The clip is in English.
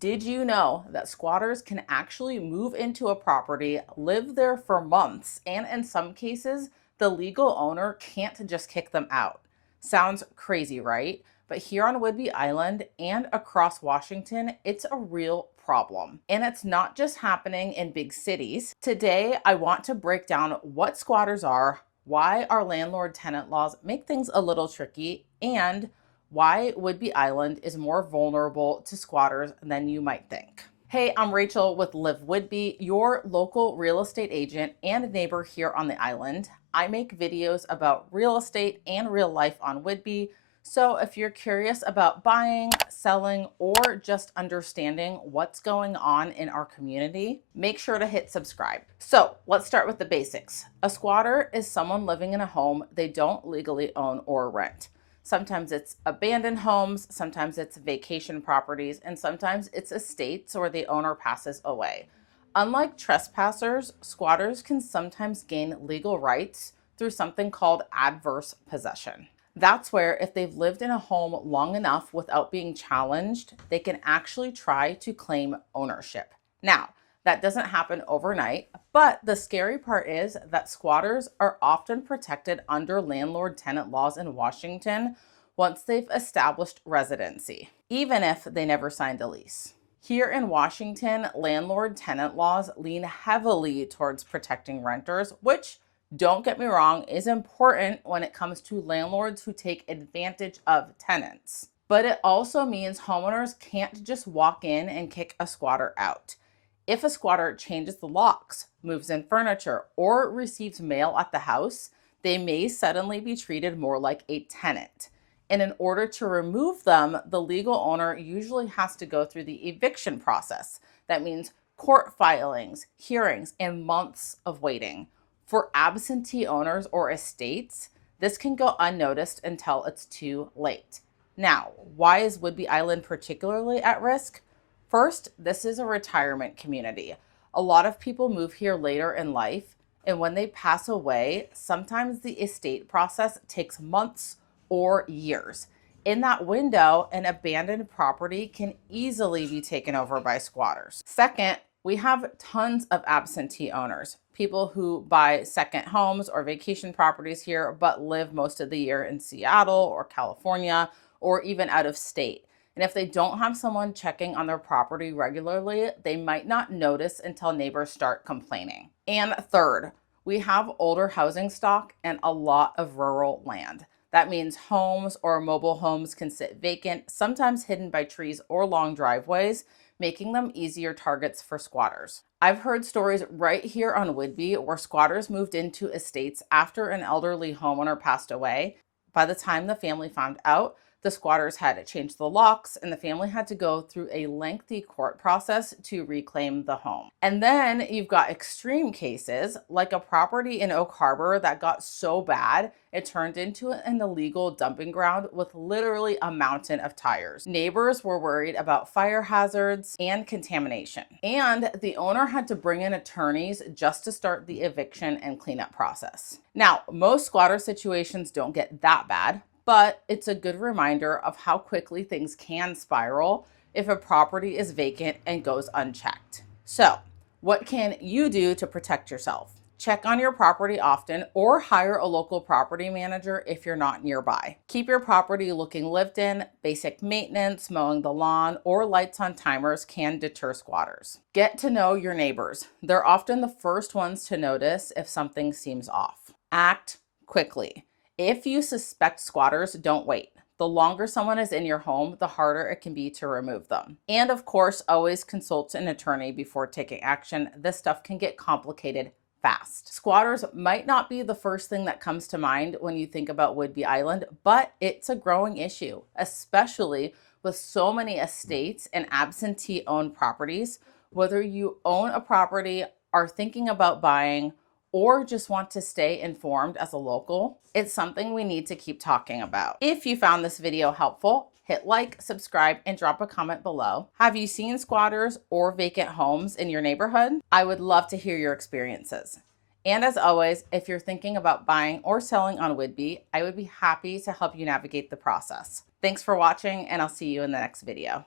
Did you know that squatters can actually move into a property, live there for months, and in some cases, the legal owner can't just kick them out? Sounds crazy, right? But here on Whidbey Island and across Washington, it's a real problem. And it's not just happening in big cities. Today, I want to break down what squatters are, why our landlord-tenant laws make things a little tricky, and why Whidbey Island is more vulnerable to squatters than you might think. Hey, I'm Rachel with Live Whidbey, your local real estate agent and neighbor here on the island. I make videos about real estate and real life on Whidbey. So if you're curious about buying, selling, or just understanding what's going on in our community, make sure to hit subscribe. So let's start with the basics. A squatter is someone living in a home they don't legally own or rent. Sometimes it's abandoned homes, sometimes it's vacation properties, and sometimes it's estates where the owner passes away. Unlike trespassers, squatters can sometimes gain legal rights through something called adverse possession. That's where if they've lived in a home long enough without being challenged, they can actually try to claim ownership. Now, that doesn't happen overnight, but the scary part is that squatters are often protected under landlord-tenant laws in Washington once they've established residency, even if they never signed a lease. Here in Washington, landlord-tenant laws lean heavily towards protecting renters, which, don't get me wrong, is important when it comes to landlords who take advantage of tenants. But it also means homeowners can't just walk in and kick a squatter out. If a squatter changes the locks, moves in furniture, or receives mail at the house, they may suddenly be treated more like a tenant. And in order to remove them, the legal owner usually has to go through the eviction process. That means court filings, hearings, and months of waiting. For absentee owners or estates, this can go unnoticed until it's too late. Now, why is Whidbey Island particularly at risk? First, this is a retirement community. A lot of people move here later in life, and when they pass away, sometimes the estate process takes months or years. In that window, an abandoned property can easily be taken over by squatters. Second, we have tons of absentee owners, people who buy second homes or vacation properties here, but live most of the year in Seattle or California or even out of state. And if they don't have someone checking on their property regularly, they might not notice until neighbors start complaining. And third, we have older housing stock and a lot of rural land. That means homes or mobile homes can sit vacant, sometimes hidden by trees or long driveways, making them easier targets for squatters. I've heard stories right here on Whidbey where squatters moved into estates after an elderly homeowner passed away. By the time the family found out, the squatters had to change the locks and the family had to go through a lengthy court process to reclaim the home. And then you've got extreme cases like a property in Oak Harbor that got so bad it turned into an illegal dumping ground with literally a mountain of tires. Neighbors were worried about fire hazards and contamination. And the owner had to bring in attorneys just to start the eviction and cleanup process. Now, most squatter situations don't get that bad, but it's a good reminder of how quickly things can spiral if a property is vacant and goes unchecked. So, what can you do to protect yourself? Check on your property often or hire a local property manager if you're not nearby. Keep your property looking lived in. Basic maintenance, mowing the lawn, or lights on timers can deter squatters. Get to know your neighbors. They're often the first ones to notice if something seems off. Act quickly. If you suspect squatters, don't wait. The longer someone is in your home, the harder it can be to remove them. And of course, always consult an attorney before taking action. This stuff can get complicated fast. Squatters might not be the first thing that comes to mind when you think about Whidbey Island, but it's a growing issue, especially with so many estates and absentee-owned properties. Whether you own a property, are thinking about buying, or just want to stay informed as a local, it's something we need to keep talking about. If you found this video helpful, hit like, subscribe, and drop a comment below. Have you seen squatters or vacant homes in your neighborhood? I would love to hear your experiences. And as always, if you're thinking about buying or selling on Whidbey, I would be happy to help you navigate the process. Thanks for watching, and I'll see you in the next video.